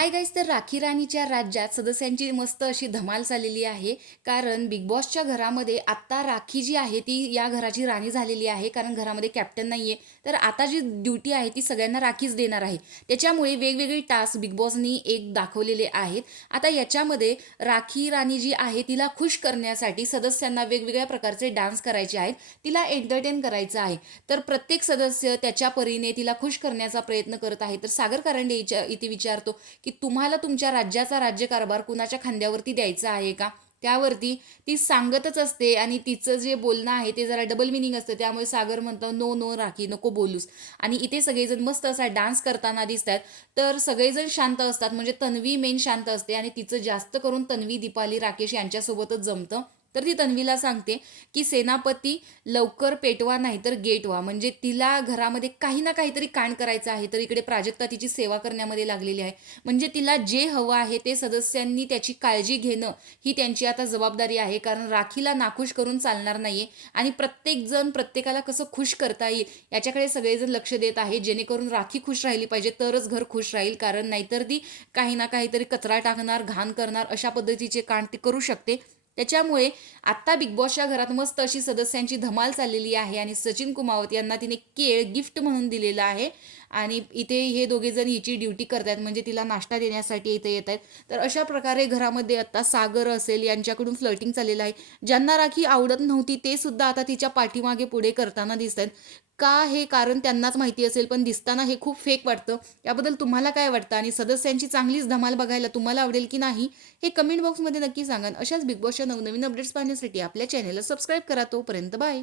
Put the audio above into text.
Hi guys, तर राखी राणीच्या राज्यात सदस्यांची मस्त अशी धमाल चाललेली आहे. कारण बिग बॉसच्या घरामध्ये आत्ता राखी जी आहे ती या घराची राणी झालेली आहे. कारण घरामध्ये कॅप्टन नाही आहे, तर आता जी ड्युटी आहे ती सगळ्यांना राखीच देणार आहे. त्याच्यामुळे वेगवेगळे टास्क बिग बॉसनी एक दाखवलेले आहेत. आता याच्यामध्ये राखी राणी जी आहे तिला खुश करण्यासाठी सदस्यांना वेगवेगळ्या प्रकारचे डान्स करायचे आहेत, तिला एंटरटेन करायचं आहे. तर प्रत्येक सदस्य त्याच्या परीने तिला खुश करण्याचा प्रयत्न करत आहे. तर सागर कारंडे इथे विचारतो की तुम्हाला तुमच्या राज्याचा राज्यकारभार कुणाच्या खांद्यावरती द्यायचा आहे का. त्यावरती ती सांगतच असते आणि तिचं जे बोलणं आहे ते जरा डबल मिनिंग असतं. त्यामुळे सागर म्हणतो नो नो राखी, नको बोलूस. आणि इथे सगळेजण मस्त असा डान्स करताना दिसतात. तर सगळेजण शांत असतात, म्हणजे तन्वी मेन शांत असते आणि तिचं जास्त करून तन्वी, दीपाली, राकेश यांच्यासोबतच जमतं. तर ती तन्वीला सांगते की सेनापती लवकर पेटवा नाही तर गेट व्हा. म्हणजे तिला घरामध्ये काही ना काहीतरी कांड करायचं आहे. तर इकडे प्राजक्ता तिची सेवा करण्यामध्ये लागलेली आहे. म्हणजे तिला जे हवं आहे ते सदस्यांनी त्याची काळजी घेणं ही त्यांची आता जबाबदारी आहे. कारण राखीला नाखुश करून चालणार नाहीये आणि प्रत्येक जण प्रत्येकाला कसं खुश करता येईल याच्याकडे सगळेजण लक्ष देत आहे, जेणेकरून राखी खुश राहिली पाहिजे तरच घर खुश राहील. कारण नाहीतर ती काही ना काहीतरी कचरा टाकणार, घाण करणार, अशा पद्धतीचे कांड ती करू शकते. त्याच्यामुळे आत्ता बिग बॉसच्या घरात मस्त अशी सदस्यांची धमाल चाललेली आहे आणि सचिन कुमावत यांना तिने केळ गिफ्ट म्हणून दिलेला आहे. आणि इथे हे दोघे जण हिची ड्युटी करतात, म्हणजे तिला नाश्ता देण्यासाठी इथे येत आहेत. तर अशा प्रकारे घरामध्ये आता सागर असेल यांच्याकडून फ्लर्टिंग चाललेलं आहे. ज्यांना राखी आवडत नव्हती ते सुद्धा आता तिच्या पाठीमागे पुढे करताना दिसत आहेत. का हे कारण त्यांनाच माहिती असेल, पण दिसताना हे खूप फेक वाटतं. याबद्दल तुम्हाला काय वाटतं आणि सदस्यांची चांगलीच धमाल बघायला तुम्हाला आवडेल की नाही हे कमेंट बॉक्समध्ये नक्की सांगा. अशाच बिग बॉसच्या नवनवीन अपडेट्स पाहण्यासाठी आपल्या चॅनलला सबस्क्राईब करा. तोपर्यंत बाय.